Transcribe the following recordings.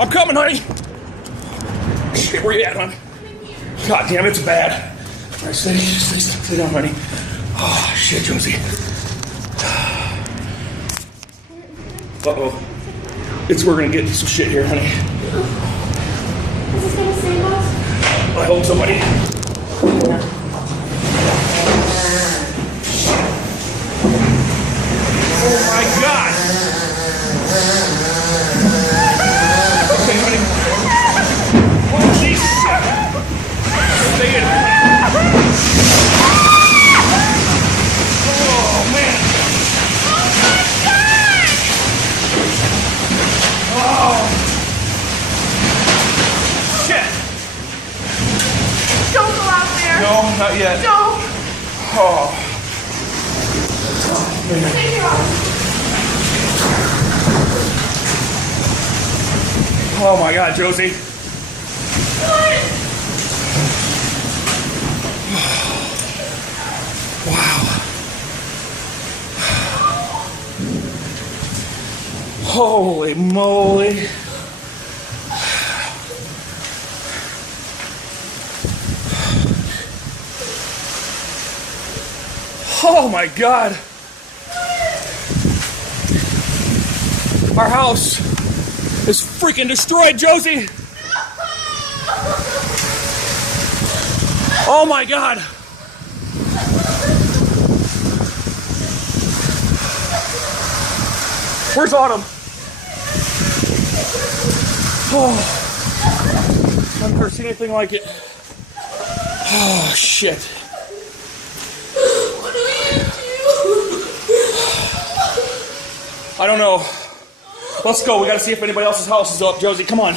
I'm coming, honey. Shit, where you at, hon? God damn, it's bad. All right, stay down, honey. Oh, shit, Josie. Uh-oh. We're gonna get some shit here, honey. Is this gonna save us? I hope somebody. Oh my God! Okay, honey. Holy shit! Stay in. Oh man! Oh! Shit! Don't go out there. No, not yet. Don't. Oh. Stay here. Oh my God, Josie. What? Wow. Holy moly. Oh my God. Our house is freaking destroyed, Josie. Oh my God. Where's Autumn? Oh, I've never seen anything like it. Oh, shit. What do we do? I don't know. Let's go. We gotta see if anybody else's house is up, Josie. Come on.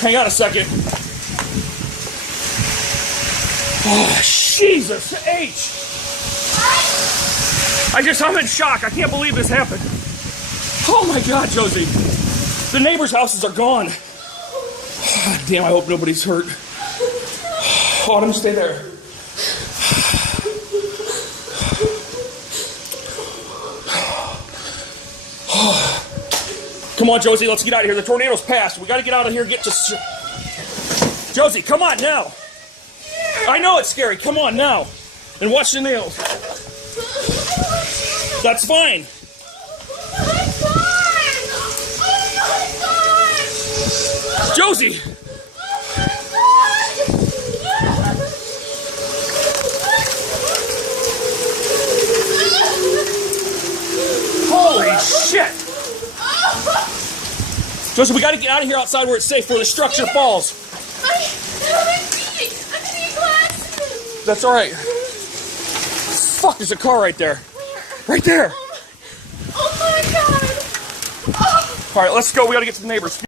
Hang on a second. Oh, Jesus H. I'm in shock. I can't believe this happened. Oh my God, Josie. The neighbors' houses are gone. Oh, damn, I hope nobody's hurt. Autumn, stay there. Come on, Josie, let's get out of here. The tornado's passed. We gotta get out of here and get to... Josie, come on now. I know it's scary. Come on now. And watch the nails. That's fine. Josie! Holy shit! Josie, we gotta get out of here outside where it's safe, where the structure falls. That's alright. Fuck, there's a car right there. Right there! Oh my God! Alright, let's go. We gotta get to the neighbors.